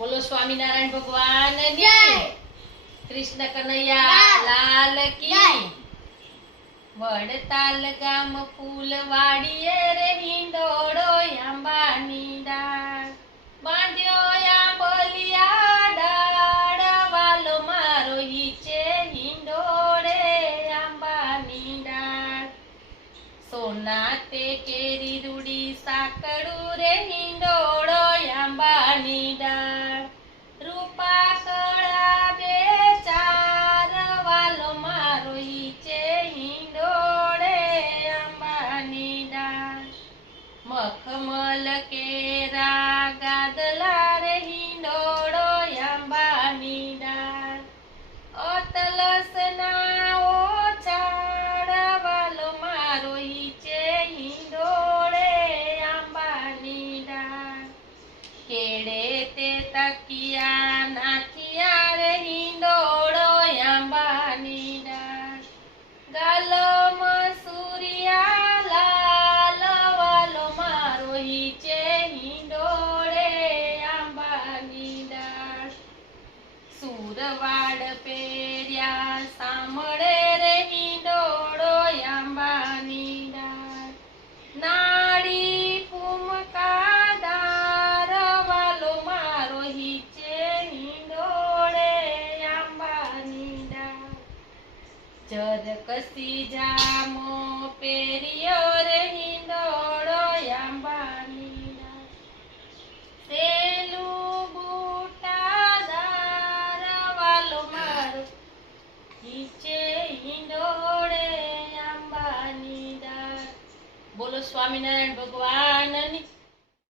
બોલો સ્વામિનારાયણ ભગવાન ની કૃષ્ણ કનૈયા લાલ કી વડતાલ ગામ ફૂલવાડીએ રે હિંડોળો આંબાની ડાળ બાંધ્યો આંબલિયા ડાળ વાલો મારો ઈચે હિંડોળે આંબાની ડાળ સોના તે કેરી રૂડી સાકડું રે હિંડોળો આંબાની ડાળ રૂપા કળા બે ચાર વાલો મારો ઈચે હિંડોળે આંબાની ડાળ મખમલ કેરા ગાદલા રે હિંડોળો આંબાની ડાળ અતલસ ના ઓછાળ વાલો મારો ઈચે હિંડોળે આંબાની ડાળ કેડે તે તકિયા નાખિયા રે હિંડોળો આંબાની ડાળ ગાલમ સૂર્યા લાલ વાલો મારો ઈચે હિંડોળે આંબાની ડાળ સુરવા